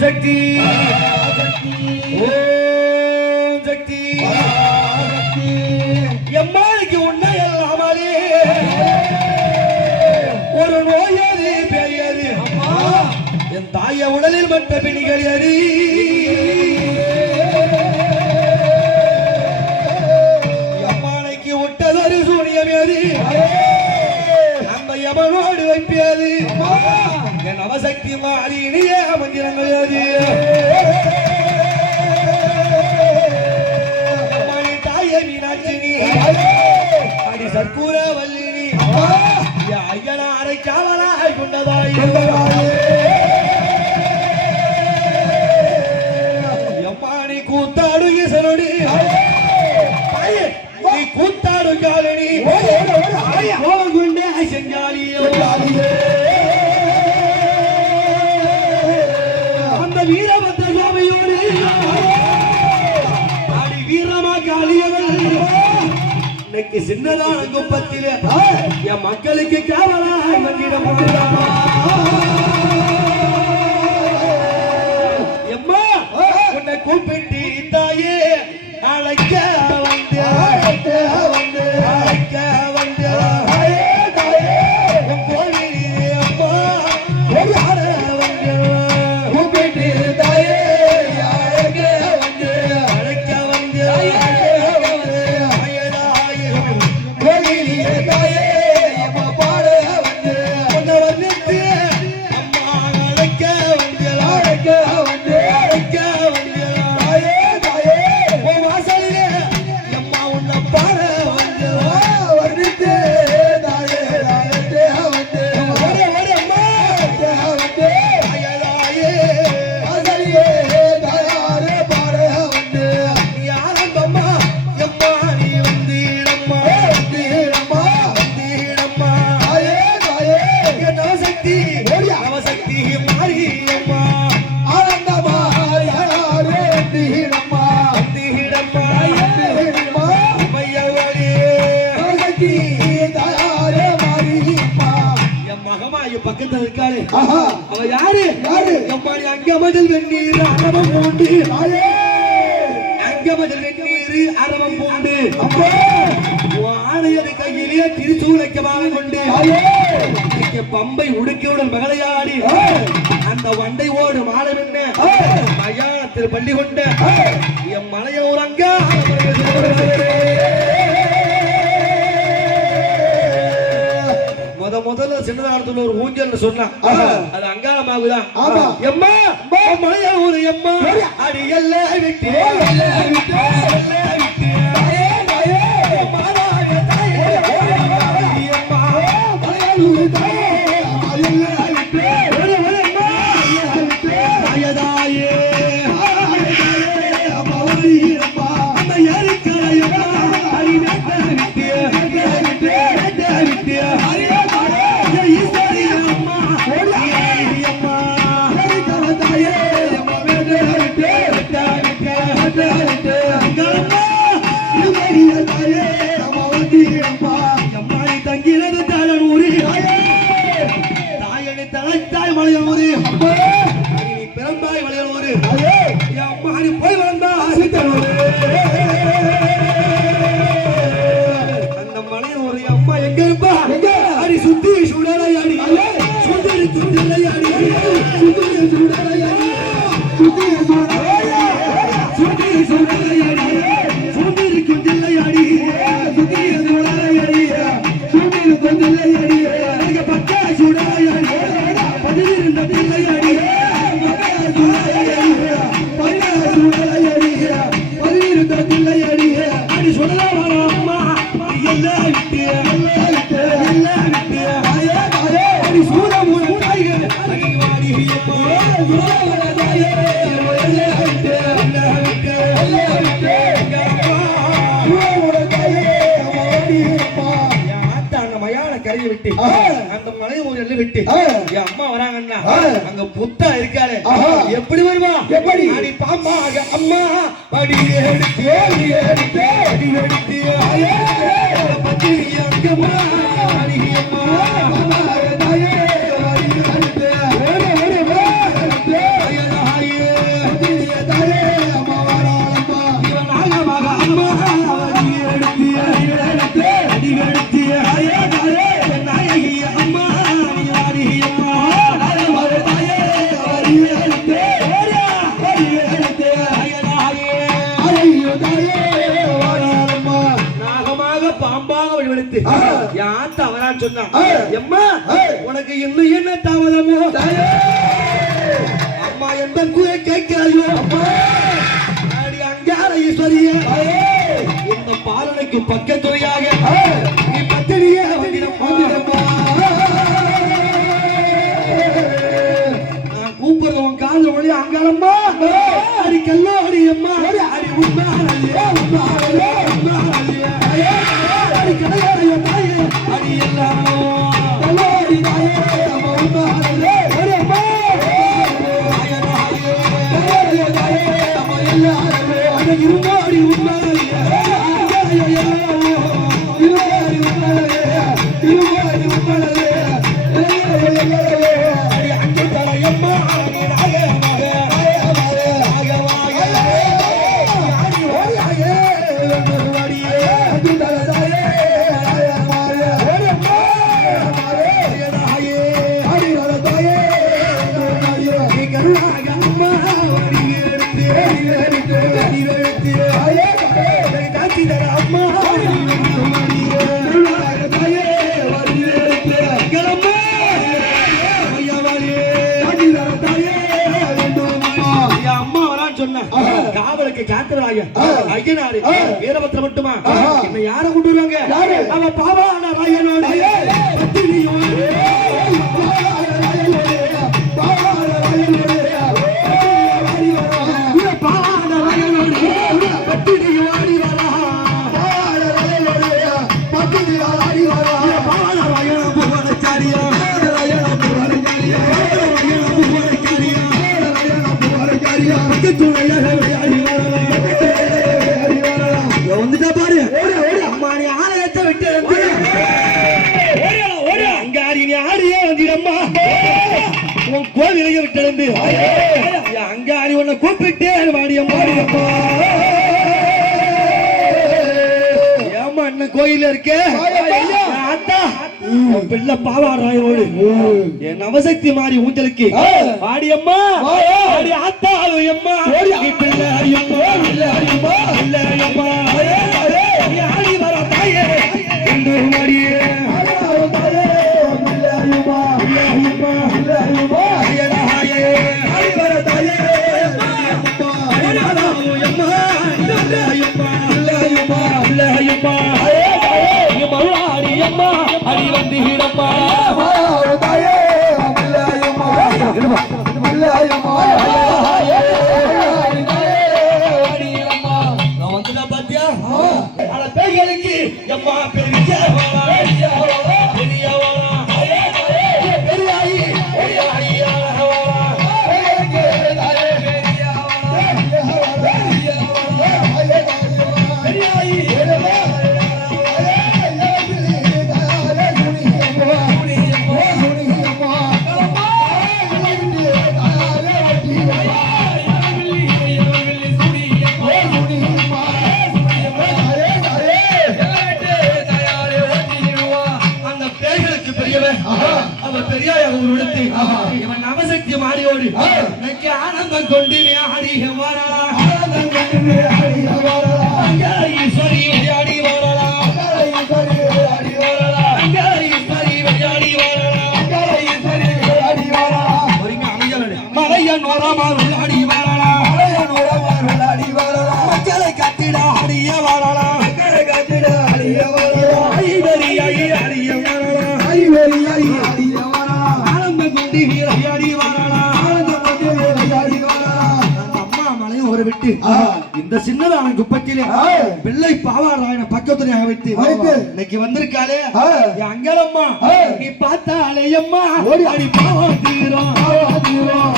சக்தி. ஓம் சக்தி. எம்மாளுக்கு உன்னை எல்லாமாலே ஒரு நோயாது பெரியாது. என் தாய உடலில் மற்ற பிணிகள் அறி நவசக்தி மாறிய மந்திரங்கள் இன்னைக்கு சின்னதான குப்பத்திலே என் மக்களுக்கு கேவலாய் மந்திரம் போகிறாமா? வெங்கமதில் வெந்நீரு அரவம் பூண்டு. ஆணையது கையிலே திருச்சூலக்கமாக கொண்டு. பம்பை உடுக்கியுடன் மகளையாடி அந்த வண்டை ஓடு மாலை என்ன? மயானத்தில் பள்ளி கொண்ட. என் மலையோரங்க. முதல்ல சின்னதாரத்துல ஒரு ஊஞ்சல் சொன்னான் அது அங்காளமாவு தான் ஆமா. எம்மா? மலையூர் எம்மா அடி எல்லாம் விட்டு கரையை விட்டு. அந்த மலையை ஒரு விட்டு. என் அம்மா வராங்கன்னா அங்க புத்தா இருக்காரு எப்படி வருவா? எப்படி? அடி பாப்பா அம்மா. அடி எடுத்து அடி எடுத்து அடி எடுத்து அங்கம்மா அடி அம்மா எம்மா. உனக்கு இன்னும் என்ன தாமதமோ? அம்மா எந்த குய கேட்கிறாயோ? அடி அங்கார ஈஸ்வரிய. இந்த பாலனைக்கு பக்கத்துறையாக Oh, ஐயனாரு வீரபத்திரம் மட்டுமா? என்ன யார கோயில இருக்கே. அத்தா. என் நவசக்தி மாறி ஊஞ்சலுக்கு. வாடியம்மா வாடி ஆத்தா அம்மா. அடி வந்து ஹீரம்மா வரமா விளையாடி வரலாம் மக்களை கட்டிட அடிய வரலாம் ஐவரி ஐ அடிய வரலாம் ஆனந்தம் கொண்டு விளையாடி வரலாம் அந்த அம்மா மலையும் ஒரு விட்டு இந்த சின்னதான குப்பத்திலே வெள்ளை பாவாராயன பக்கத்துல விட்டு வைத்து. இன்னைக்கு வந்திருக்காளே. அங்கலம்மா ஆ. நீ பார்த்தாலே அம்மா ஓடி. அடி பாவம் தீரும் பாவம் தீரும்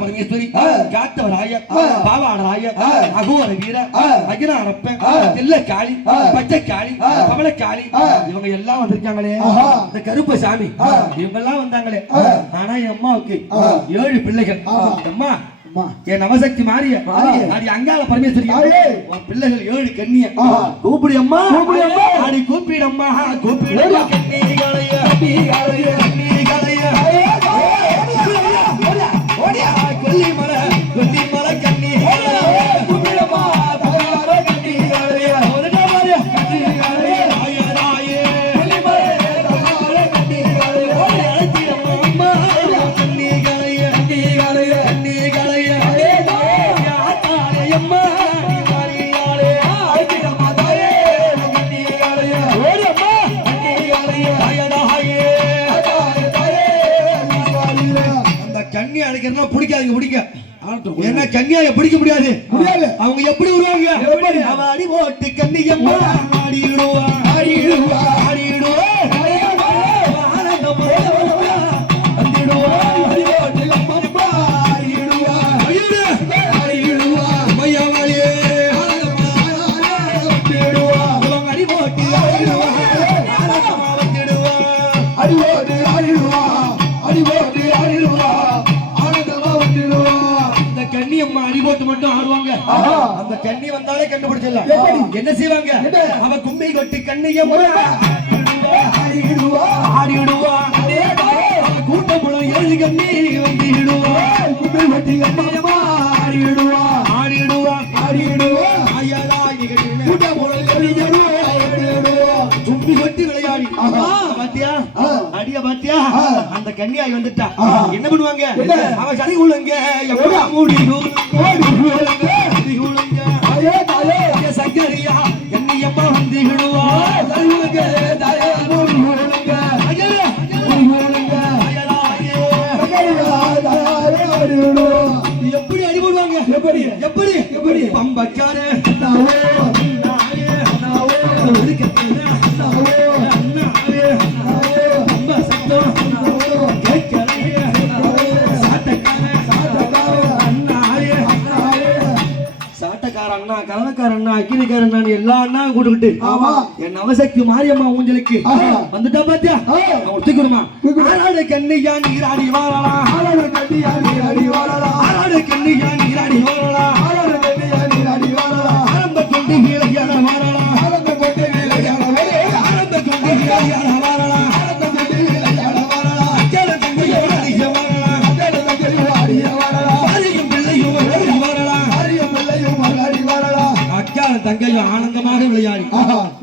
பரமேஸ்வரி ஆ. காத்தவராய ஆ. பாவாடராய ஆ. அகோர வீர ஆ. தெல்லக்காளி ஆ. பச்சைக்காளி ஆ. பவளக்காளி ஆ. இவங்க எல்லாம் வந்திருக்காங்களே. இந்த கருப்ப சாமி. இவங்க எல்லாம் வந்தாங்களே. ஆனா என் அம்மாவுக்கு. ஏழு பிள்ளைகள் அம்மா. என் நவசக்தி மாறிய. அடி அங்காள பரமேஸ்வரி. உன் பிள்ளைகள் ஏழு கண்ணிய. கூப்பிடு அம்மா கூப்பிடு அம்மா. அடி கூப்பிடம்மா கூப்பிடு. கண்ணிகளைய கண்ணியம்மா ஆடிடுவா. ஆடிடுவா போல ஏழு கண்ணி வந்துடுவா கும்பி வட்டி அம்மம்மா ஆடிடுவா. ஆடிடுவா ஆடிடுவா. போல எரிஞ்சிடுவா. ஆடிடுவா. கும்பி கொட்டி விளையாடி. பாத்தியா ஆ. அடிய பாத்தியா ஆ. அந்த கன்னியாய் வந்துட்டா ஆஹா. என்ன பண்ணுவாங்க என்ன? அவ சரி உழுங்க எப்படா மூடி எப்படி? எப்படி எப்படி? பம்பக்கார நாவோ, நாயே. நாவோ, ஒடுக்கத்துல நாவோ, நாயே. நாவோ, பம்ப சத்தம் நாவோ. கேட்கலையே. சாட்டக்கார அண்ணாயே. சாட்டக்கார அண்ணா கலவக்கார அண்ணா அக்கினிக்கார அண்ணா எல்லா அண்ணா கூட்டுக்கிட்டு ஆமா. என் நவசக்தி மாரியம்மா ஊஞ்சலுக்கு. வந்துட்டா பாத்தியா. அவன் தூக்கணுமா தூக்கு. ஆறாடு கண்ணியா நீராடி வாழலாம் ஆளாடு கட்டியா நீ அடி ஆறாடு கண்ணியா நீராடி வாழலாம் ஆளாடு கட்டியா நீ அடி வாழலா. ஆரம்ப கொண்டு கீழையான வாழலாம் ஆனந்த கொண்டு விளையாட வேலே. ஆரம்ப கொண்டு கீழையான வாழலாம் ஆனந்த கொண்டு விளையாட வாழலா. அச்சால தங்கையோட அதிக வாழலாம் அத்தனை தங்கையும் ஆடிய வாழலா. பாரியும் பிள்ளையும். அக்கால தங்கையும் ஆனந்தமாக விளையாடி.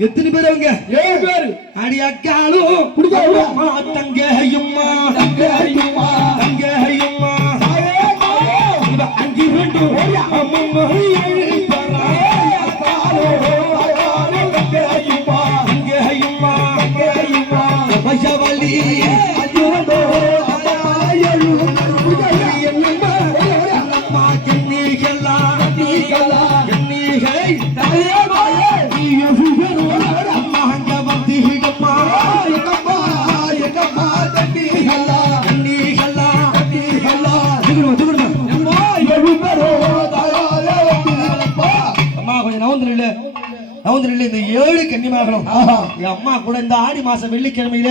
எத்தனை பேர் அவங்க ஏழு பேரு. அடி அக்காலும் குடிக்க விடு. நவுந்து நில்லு நவுந்து நில்லு இந்த ஏழு கன்னிமாகணும் ஆஹா. என் அம்மா கூட இந்த ஆடி மாசம் வெள்ளிக்கிழமையில.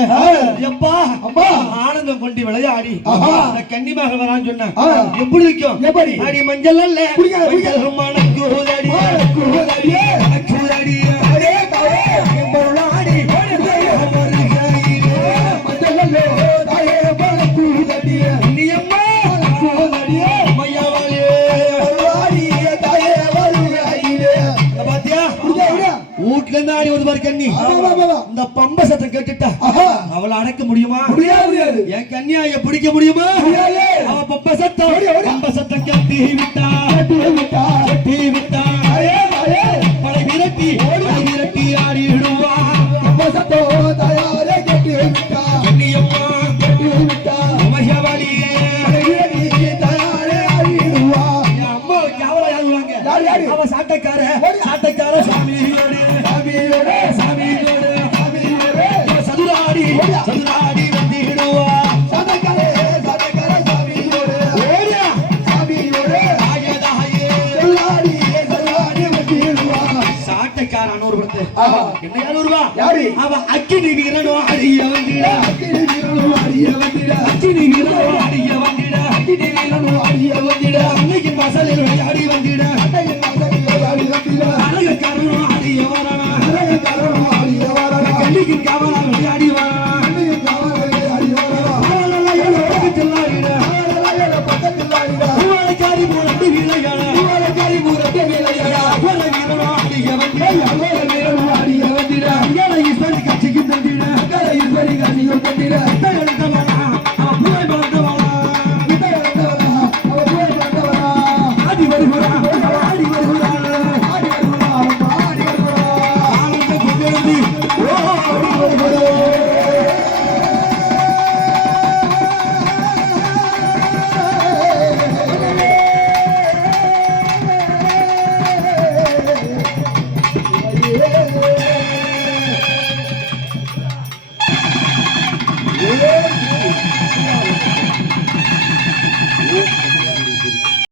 எப்பா அம்மா. ஆனந்தம் கொண்டு விளையாடி ஆஹா. இந்த கன்னிமாக வரான்னு சொன்னேன். எப்படி வைக்கும் எப்படி? அடி மஞ்சள் அல்ல. மஞ்சள் மணக்கூதடி குருவதையே. பாரு கண்ணி. இந்த பம்ப சத்தம் கேட்டுட்டா. அவளை அடக்க முடியுமா முடியாது. என் பிடிக்க முடியுமா. அவ பம்ப சத்தம். பம்ப சத்தம் கட்டி விட்டா. என்ன வருவா யாரு? அவ அக்கினி வீரனோ அடிய வந்திட அக்கினி வீரனும் ஆடிய வந்திட. அக்கினி வீரனோ அடிய வந்திட அக்கினி வீரனும் ஆடிய வந்திட. அன்னைக்கு வாசலில் விளையாடி